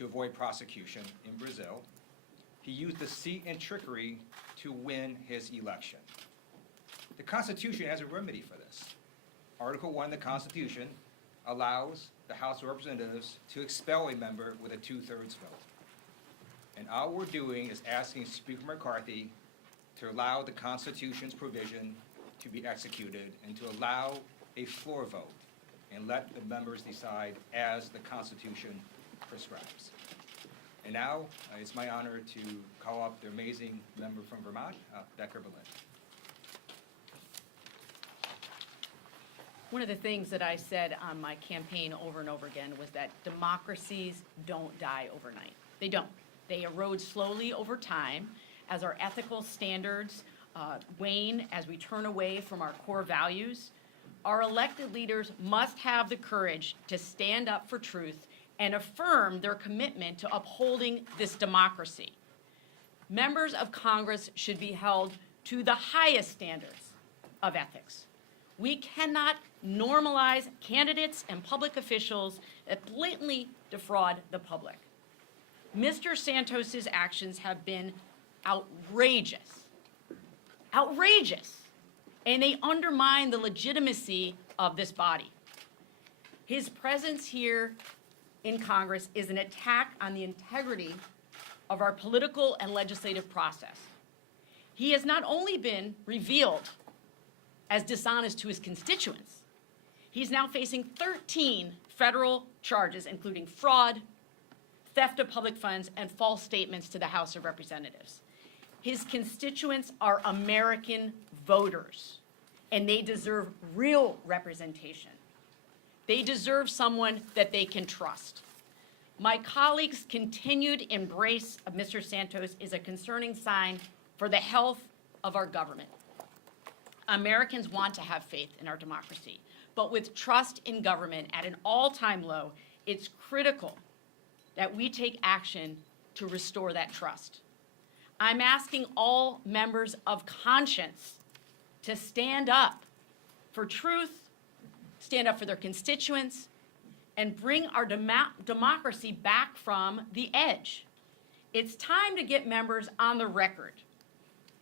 to avoid prosecution in Brazil. He used deceit and trickery to win his election. The Constitution has a remedy for this. Article 1 of the Constitution allows the House of Representatives to expel a member with a 2/3 vote. And all we're doing is asking Speaker McCarthy to allow the Constitution's provision to be executed and to allow a floor vote and let the members decide as the Constitution prescribes. And now, it's my honor to call up the amazing member from Vermont, Becker Berlin. One of the things that I said on my campaign over and over again was that democracies don't die overnight. They don't. They erode slowly over time as our ethical standards wane, as we turn away from our core values. Our elected leaders must have the courage to stand up for truth and affirm their commitment to upholding this democracy. Members of Congress should be held to the highest standards of ethics. We cannot normalize candidates and public officials that blatantly defraud the public. Mr. Santos's actions have been outrageous, and they undermine the legitimacy of this body. His presence here in Congress is an attack on the integrity of our political and legislative process. He has not only been revealed as dishonest to his constituents, he's now facing 13 federal charges, including fraud, theft of public funds, and false statements to the House of Representatives. His constituents are American voters, and they deserve real representation. They deserve someone that they can trust. My colleagues' continued embrace of Mr. Santos is a concerning sign for the health of our government. Americans want to have faith in our democracy, but with trust in government at an all-time low, it's critical that we take action to restore that trust. I'm asking all members of conscience to stand up for truth, stand up for their constituents, and bring our democracy back from the edge. It's time to get members on the record.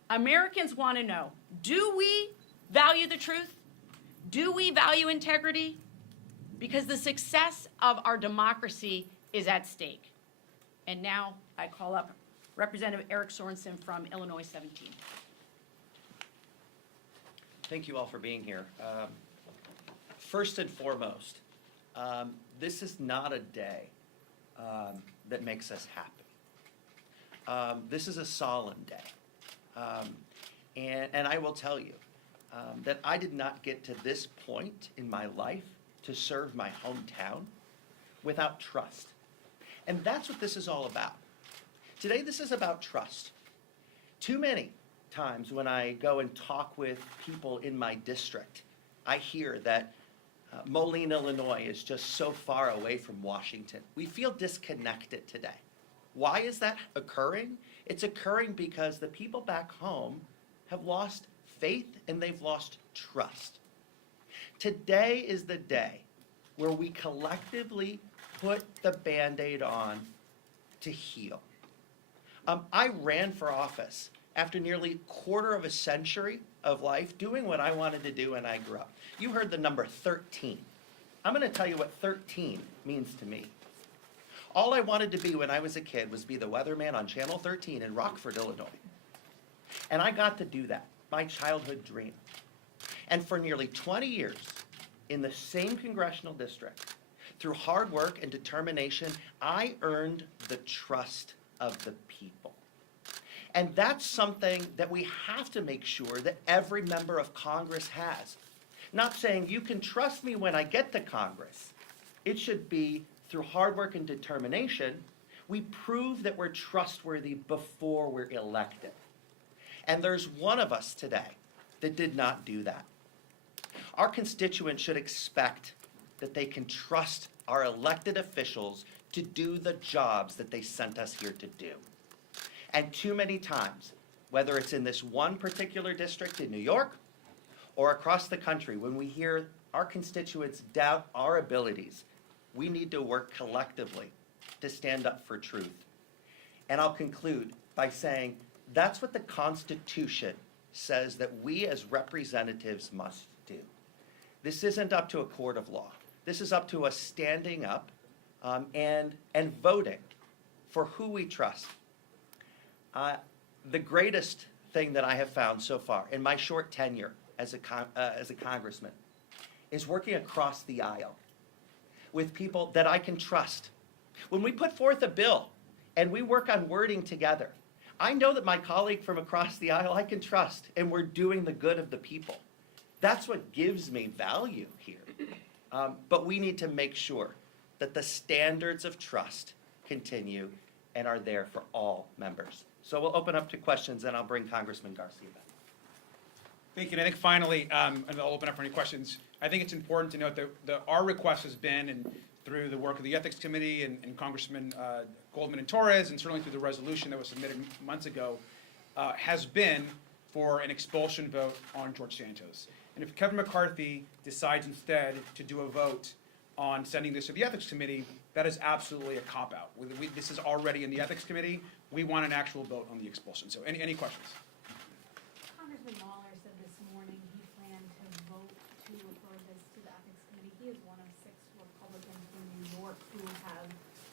Americans want to know, do we value the truth? Do we value integrity? Because the success of our democracy is at stake. And now I call up Representative Eric Sorensen from Illinois 17. Thank you all for being here. First and foremost, this is not a day that makes us happy. This is a solemn day. And I will tell you that I did not get to this point in my life to serve my hometown without trust. And that's what this is all about. Today, this is about trust. Too many times when I go and talk with people in my district, I hear that Moline, Illinois is just so far away from Washington. We feel disconnected today. Why is that occurring? It's occurring because the people back home have lost faith and they've lost trust. Today is the day where we collectively put the Band-Aid on to heal. I ran for office after nearly a quarter of a century of life doing what I wanted to do when I grew up. You heard the number 13. I'm going to tell you what 13 means to me. All I wanted to be when I was a kid was be the weatherman on Channel 13 in Rockford, Illinois. And I got to do that, my childhood dream. And for nearly 20 years, in the same congressional district, through hard work and determination, I earned the trust of the people. And that's something that we have to make sure that every member of Congress has. Not saying you can trust me when I get to Congress. It should be through hard work and determination, we prove that we're trustworthy before we're elected. And there's one of us today that did not do that. Our constituents should expect that they can trust our elected officials to do the jobs that they sent us here to do. And too many times, whether it's in this one particular district in New York or across the country, when we hear our constituents doubt our abilities, we need to work collectively to stand up for truth. And I'll conclude by saying that's what the Constitution says that we as representatives must do. This isn't up to a court of law. This is up to us standing up and voting for who we trust. The greatest thing that I have found so far in my short tenure as a congressman is working across the aisle with people that I can trust. When we put forth a bill and we work on wording together, I know that my colleague from across the aisle I can trust, and we're doing the good of the people. That's what gives me value here. But we need to make sure that the standards of trust continue and are there for all members. So we'll open up to questions, and I'll bring Congressman Garcia back. Thank you. And I think finally, and I'll open up for any questions, I think it's important to note that our request has been, and through the work of the Ethics Committee and Congressman Goldman and Torres, and certainly through the resolution that was submitted months ago, has been for an expulsion vote on George Santos. And if Kevin McCarthy decides instead to do a vote on sending this to the Ethics Committee, that is absolutely a cop-out. This is already in the Ethics Committee. We want an actual vote on the expulsion. So any questions? Congressman Lawler said this morning he planned to vote to refer this to the Ethics Committee. He is one of 6 Republicans in New York who have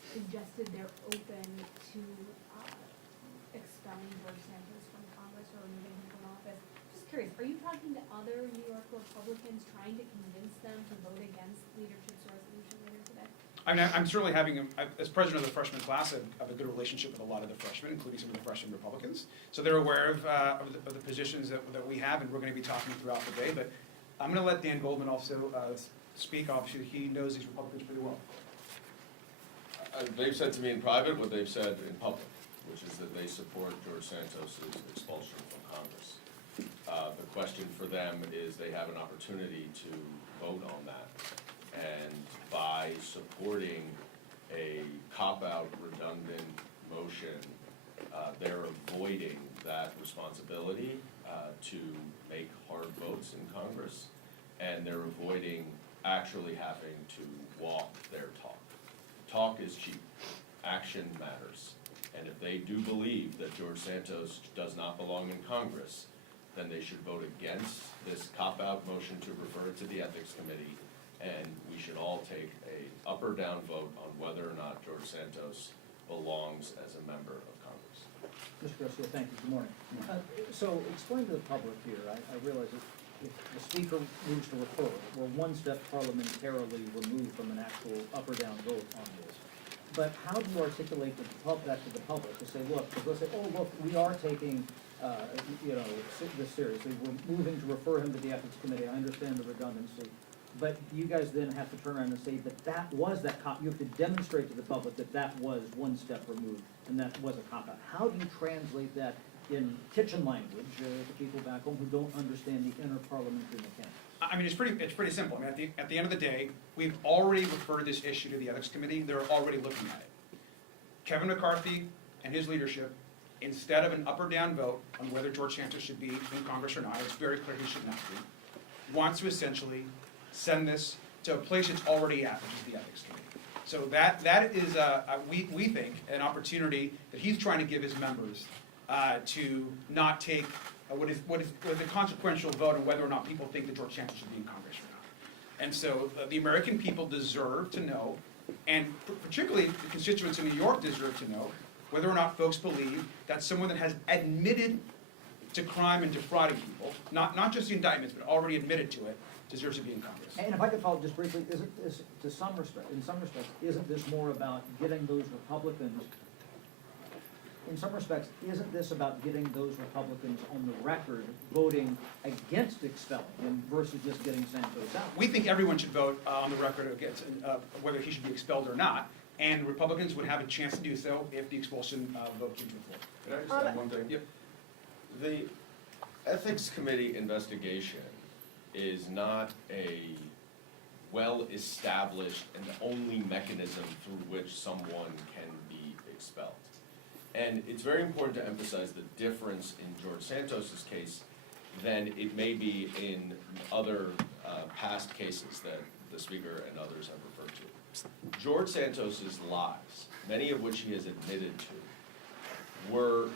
suggested they're open to expelling George Santos from Congress or removing him from office. Just curious, are you talking to other New York Republicans trying to convince them to vote against leadership's resolution later today? I mean, I'm certainly having, as president of the freshman class, I have a good relationship with a lot of the freshmen, including some of the freshman Republicans. So they're aware of the positions that we have, and we're going to be talking throughout the day. But I'm going to let Dan Goldman also speak. Obviously, he knows these Republicans pretty well. They've said to me in private what they've said in public, which is that they support George Santos' expulsion from Congress. The question for them is they have an opportunity to vote on that. And by supporting a cop-out, redundant motion, they're avoiding that responsibility to make hard votes in Congress, and they're avoiding actually having to walk their talk. Talk is cheap. Action matters. And if they do believe that George Santos does not belong in Congress, then they should vote against this cop-out motion to refer it to the Ethics Committee, and we should all take a up or down vote on whether or not George Santos belongs as a member of Congress. Mr. Garcia, thank you. Good morning. So explain to the public here, I realize that if the speaker moves to refer, we're one step parliamentarily removed from an actual up or down vote on this. But how do you articulate that to the public to say, look, they'll say, oh, look, we are taking this seriously. We're moving to refer him to the Ethics Committee. I understand the redundancy. But you guys then have to turn around and say that was that cop. You have to demonstrate to the public that was one step removed and that was a cop-out. How do you translate that in kitchen language to people back home who don't understand the inner parliamentary mechanics? I mean, it's pretty simple. I mean, at the end of the day, we've already referred this issue to the Ethics Committee. They're already looking at it. Kevin McCarthy and his leadership, instead of an up or down vote on whether George Santos should be in Congress or not, it's very clear he should not be, wants to essentially send this to a place it's already at, which is the Ethics Committee. So that is, we think, an opportunity that he's trying to give his members to not take what is a consequential vote on whether or not people think that George Santos should be in Congress or not. And so the American people deserve to know, and particularly the constituents in New York deserve to know, whether or not folks believe that someone that has admitted to crime and defrauding people, not just the indictments, but already admitted to it, deserves to be in Congress. And if I could follow just briefly, in some respects, isn't this more about getting those Republicans, in some respects, isn't this about getting those Republicans on the record voting against expelling him versus just getting Santos out? We think everyone should vote on the record against whether he should be expelled or not, and Republicans would have a chance to do so if the expulsion vote came to the floor. Can I just add one thing? Yep. The Ethics Committee investigation is not a well-established and only mechanism through which someone can be expelled. And it's very important to emphasize the difference in George Santos's case than it may be in other past cases that the Speaker and others have referred to. George Santos's lies, many of which he has admitted to, were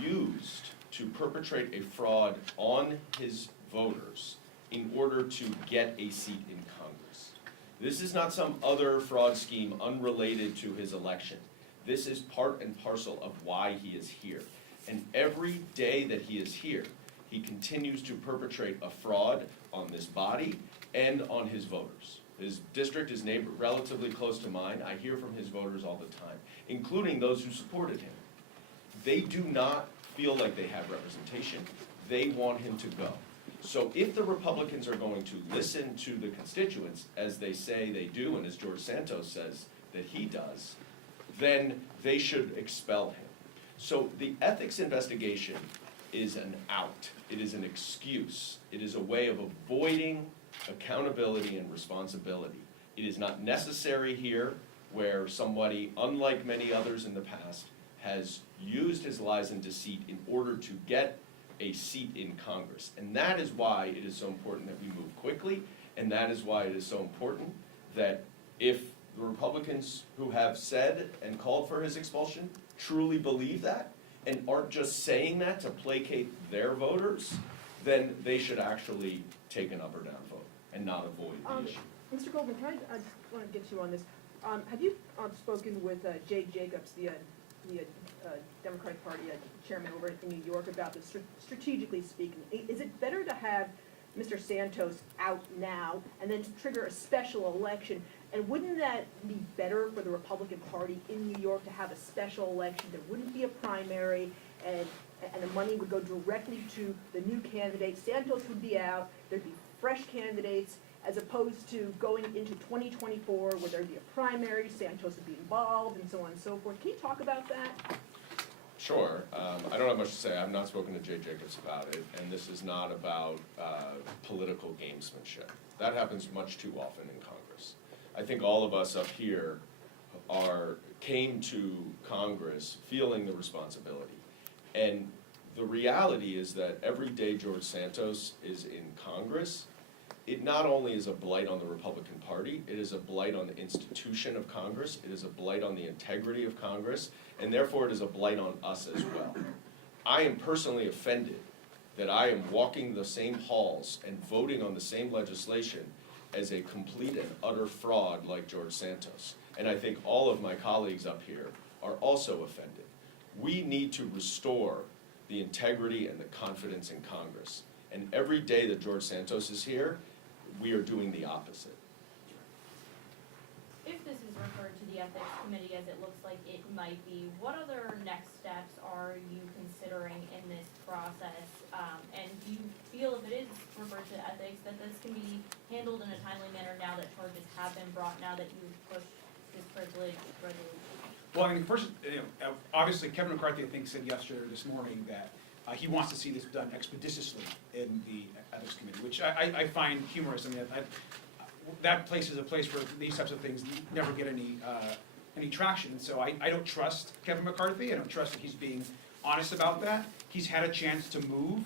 used to perpetrate a fraud on his voters in order to get a seat in Congress. This is not some other fraud scheme unrelated to his election. This is part and parcel of why he is here. And every day that he is here, he continues to perpetrate a fraud on this body and on his voters. His district is relatively close to mine. I hear from his voters all the time, including those who supported him. They do not feel like they have representation. They want him to go. So if the Republicans are going to listen to the constituents, as they say they do, and as George Santos says that he does, then they should expel him. So the ethics investigation is an out. It is an excuse. It is a way of avoiding accountability and responsibility. It is not necessary here, where somebody, unlike many others in the past, has used his lies and deceit in order to get a seat in Congress. And that is why it is so important that we move quickly, and that is why it is so important that if the Republicans who have said and called for his expulsion truly believe that, and aren't just saying that to placate their voters, then they should actually take an up or down vote and not avoid the issue. Mr. Goldman, I just want to get you on this. Have you spoken with Jay Jacobs, the Democratic Party chairman over in New York, about this strategically speaking? Is it better to have Mr. Santos out now and then to trigger a special election? And wouldn't that be better for the Republican Party in New York to have a special election? There wouldn't be a primary, and the money would go directly to the new candidate. Santos would be out. There'd be fresh candidates, as opposed to going into 2024 where there'd be a primary, Santos would be involved, and so on and so forth. Can you talk about that? Sure. I don't have much to say. I've not spoken to Jay Jacobs about it, and this is not about political gamesmanship. That happens much too often in Congress. I think all of us up here came to Congress feeling the responsibility. And the reality is that every day George Santos is in Congress, it not only is a blight on the Republican Party, it is a blight on the institution of Congress, it is a blight on the integrity of Congress, and therefore it is a blight on us as well. I am personally offended that I am walking the same halls and voting on the same legislation as a complete and utter fraud like George Santos. And I think all of my colleagues up here are also offended. We need to restore the integrity and the confidence in Congress. And every day that George Santos is here, we are doing the opposite. If this is referred to the ethics committee, as it looks like it might be, what other next steps are you considering in this process? And do you feel, if it is referred to ethics, that this can be handled in a timely manner now that charges have been brought, now that you've pushed this privilege resolution? Well, I mean, first, obviously, Kevin McCarthy, I think, said yesterday or this morning that he wants to see this done expeditiously in the Ethics Committee, which I find humorous. I mean, that place is a place where these types of things never get any traction. And so I don't trust Kevin McCarthy. I don't trust that he's being honest about that. He's had a chance to move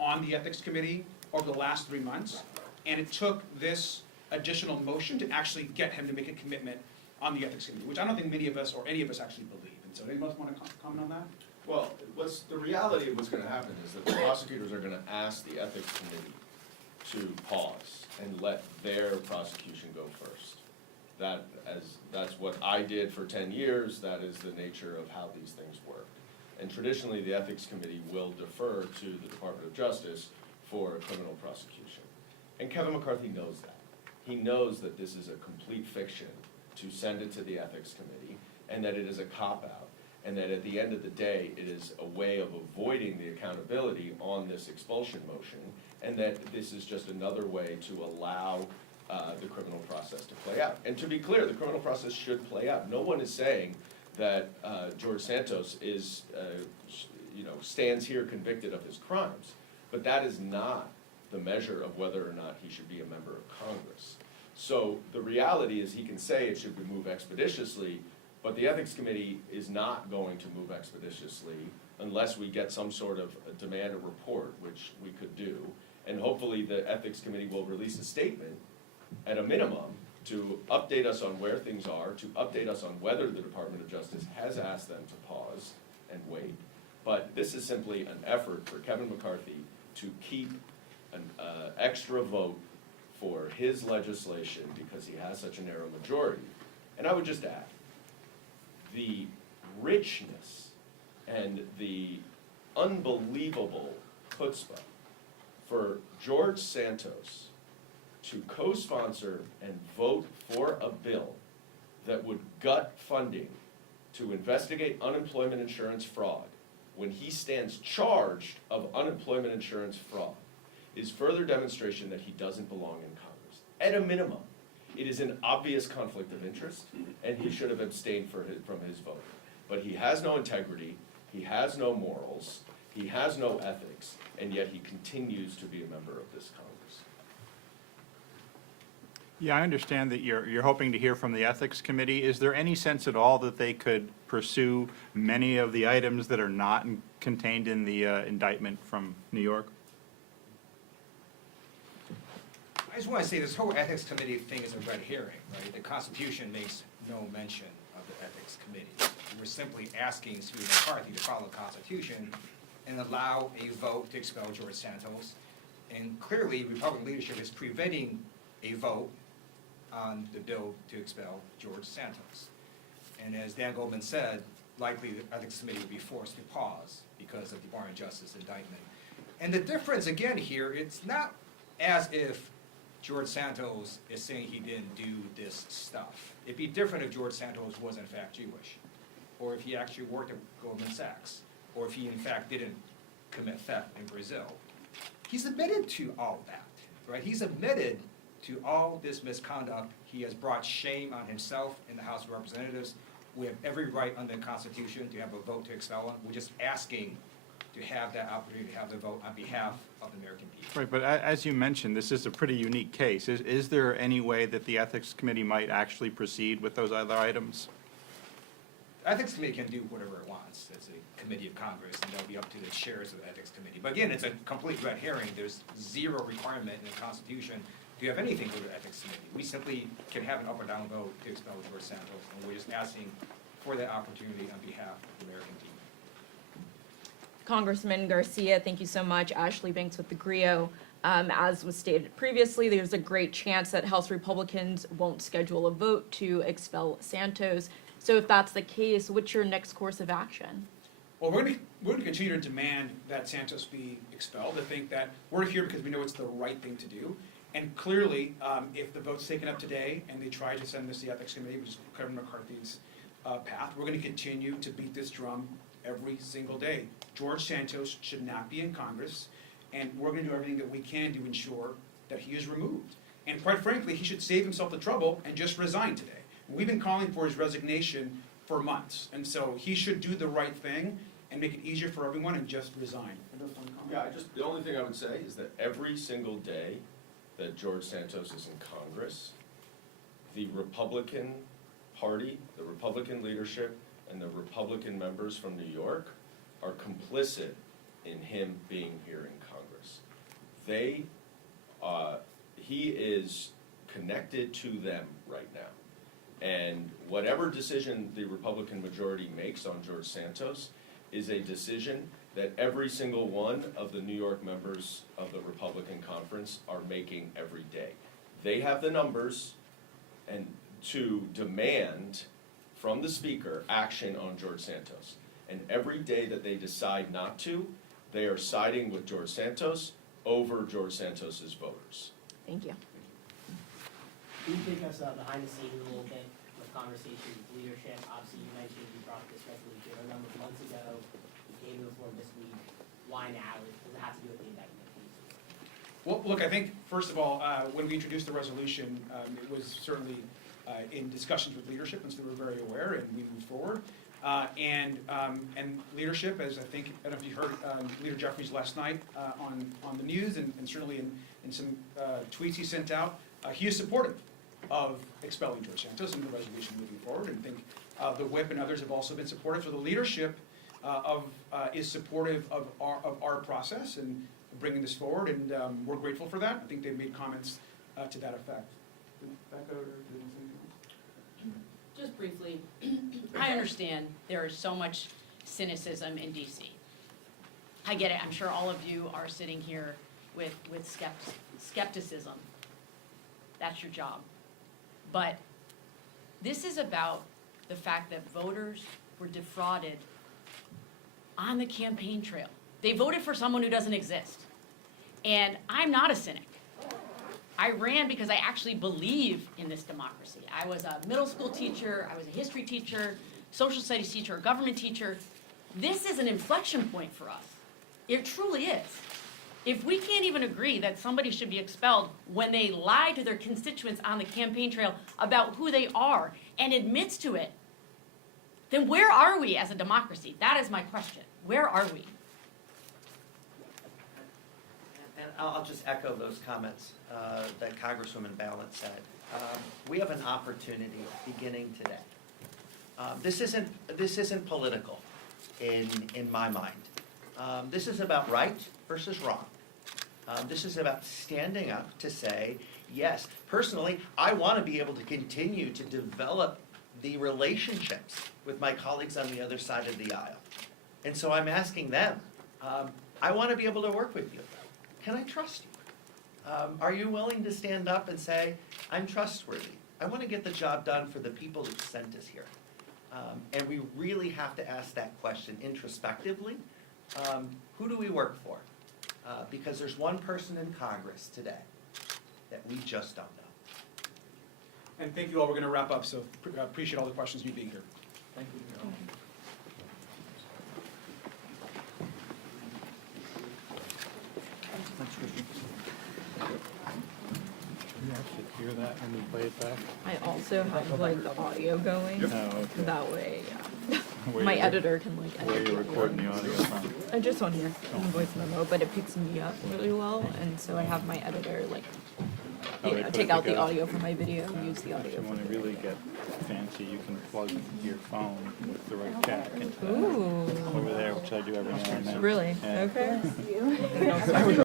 on the Ethics Committee over the last 3 months, and it took this additional motion to actually get him to make a commitment on the Ethics Committee, which I don't think many of us or any of us actually believe. And so anyone else want to comment on that? Well, the reality of what's going to happen is that the prosecutors are going to ask the Ethics Committee to pause and let their prosecution go first. That's what I did for 10 years. That is the nature of how these things work. And traditionally, the Ethics Committee will defer to the Department of Justice for a criminal prosecution. And Kevin McCarthy knows that. He knows that this is a complete fiction to send it to the Ethics Committee, and that it is a cop-out, and that at the end of the day, it is a way of avoiding the accountability on this expulsion motion, and that this is just another way to allow the criminal process to play out. And to be clear, the criminal process should play out. No one is saying that George Santos is, stands here convicted of his crimes, but that is not the measure of whether or not he should be a member of Congress. So the reality is he can say it should be moved expeditiously, but the Ethics Committee is not going to move expeditiously unless we get some sort of a demand a report, which we could do. And hopefully the Ethics Committee will release a statement at a minimum to update us on where things are, to update us on whether the Department of Justice has asked them to pause and wait. But this is simply an effort for Kevin McCarthy to keep an extra vote for his legislation because he has such a narrow majority. And I would just add, the richness and the unbelievable chutzpah for George Santos to co-sponsor and vote for a bill that would gut funding to investigate unemployment insurance fraud when he stands charged of unemployment insurance fraud is further demonstration that he doesn't belong in Congress. At a minimum, it is an obvious conflict of interest, and he should have abstained from his vote. But he has no integrity, he has no morals, he has no ethics, and yet he continues to be a member of this Congress. Yeah, I understand that you're hoping to hear from the Ethics Committee. Is there any sense at all that they could pursue many of the items that are not contained in the indictment from New York? I just want to say this whole ethics committee thing is a red herring, right? The Constitution makes no mention of the ethics committee. We're simply asking Speaker McCarthy to follow the Constitution and allow a vote to expel George Santos. And clearly, Republican leadership is preventing a vote on the bill to expel George Santos. And as Dan Goldman said, likely the ethics committee will be forced to pause because of the Department of Justice indictment. And the difference again here, it's not as if George Santos is saying he didn't do this stuff. It'd be different if George Santos was in fact Jewish, or if he actually worked at Goldman Sachs, or if he in fact didn't commit theft in Brazil. He's admitted to all that, right? He's admitted to all this misconduct. He has brought shame on himself in the House of Representatives. We have every right under the Constitution to have a vote to expel him. We're just asking to have that opportunity to have the vote on behalf of the American people. Right, but as you mentioned, this is a pretty unique case. Is there any way that the Ethics Committee might actually proceed with those other items? The Ethics Committee can do whatever it wants. It's a committee of Congress, and that'll be up to the chairs of the Ethics Committee. But again, it's a complete red herring. There's zero requirement in the Constitution to have anything go to the Ethics Committee. We simply can have an up or down vote to expel George Santos, and we're just asking for that opportunity on behalf of the American people. Congressman Garcia, thank you so much. Ashley Banks with the GRIO. As was stated previously, there's a great chance that House Republicans won't schedule a vote to expel Santos. So if that's the case, what's your next course of action? Well, we're going to continue to demand that Santos be expelled. I think that we're here because we know it's the right thing to do. And clearly, if the vote's taken up today and they try to send this to the Ethics Committee, which is Kevin McCarthy's path, we're going to continue to beat this drum every single day. George Santos should not be in Congress, and we're going to do everything that we can to ensure that he is removed. And quite frankly, he should save himself the trouble and just resign today. We've been calling for his resignation for months, and so he should do the right thing and make it easier for everyone and just resign. Yeah, the only thing I would say is that every single day that George Santos is in Congress, the Republican Party, the Republican leadership, and the Republican members from New York are complicit in him being here in Congress. He is connected to them right now. And whatever decision the Republican majority makes on George Santos is a decision that every single one of the New York members of the Republican Conference are making every day. They have the numbers and to demand from the Speaker action on George Santos. And every day that they decide not to, they are siding with George Santos over George Santos's voters. Thank you. Can you take us behind the scenes a little bit with conversations with leadership? Obviously, you mentioned you brought this resolution a number of months ago. You came to the floor this week. Why now? Does it have to do with the indictment piece? Well, look, I think, first of all, when we introduced the resolution, it was certainly in discussions with leadership, and so they were very aware, and we moved forward. And leadership, as I think, I don't know if you heard Leader Jeffries last night on the news, and certainly in some tweets he sent out, he is supportive of expelling George Santos and the resolution moving forward, and I think the whip and others have also been supportive. So the leadership is supportive of our process and bringing this forward, and we're grateful for that. I think they've made comments to that effect. Becca or did Just briefly, I understand there is so much cynicism in DC. I get it, I'm sure all of you are sitting here with skepticism. That's your job. But this is about the fact that voters were defrauded on the campaign trail. They voted for someone who doesn't exist. And I'm not a cynic. I ran because I actually believe in this democracy. I was a middle school teacher, I was a history teacher, social studies teacher, a government teacher. This is an inflection point for us. It truly is. If we can't even agree that somebody should be expelled when they lie to their constituents on the campaign trail about who they are and admits to it, then where are we as a democracy? That is my question. Where are we? And I'll just echo those comments that Congresswoman Ballant said. We have an opportunity beginning today. This isn't political in my mind. This is about right versus wrong. This is about standing up to say, yes, personally, I want to be able to continue to develop the relationships with my colleagues on the other side of the aisle. And so I'm asking them, I want to be able to work with you. Can I trust you? Are you willing to stand up and say, I'm trustworthy? I want to get the job done for the people who sent us here. And we really have to ask that question introspectively. Who do we work for? Because there's one person in Congress today that we just don't know. And thank you all, we're gonna wrap up, so appreciate all the questions and you being here. Thank you. Thanks, Christian. You actually hear that when you play it back? I also have like the audio going, Oh, okay. that way, yeah. Where My you're- editor can like edit. Where you're the recording the audio from? I just on here, on voice memo, but it picks me up really well, and so I have my editor like, Oh, they put take it out the together. audio from my video, use the If audio you from want the to really video. get fancy, you can plug your phone with the right jack into that Ooh, over there, which I do every now and then. really? Yeah. Okay. Bless you.